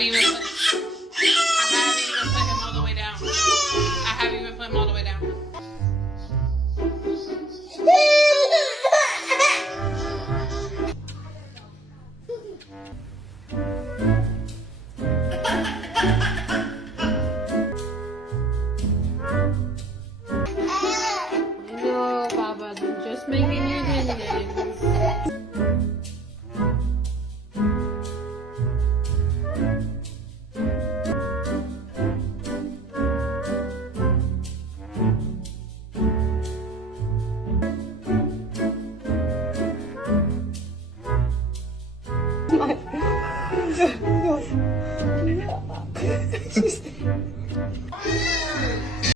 haven't even put him all the way down. I haven't even put him all the way down. No, Papa, just making you guinea pigs.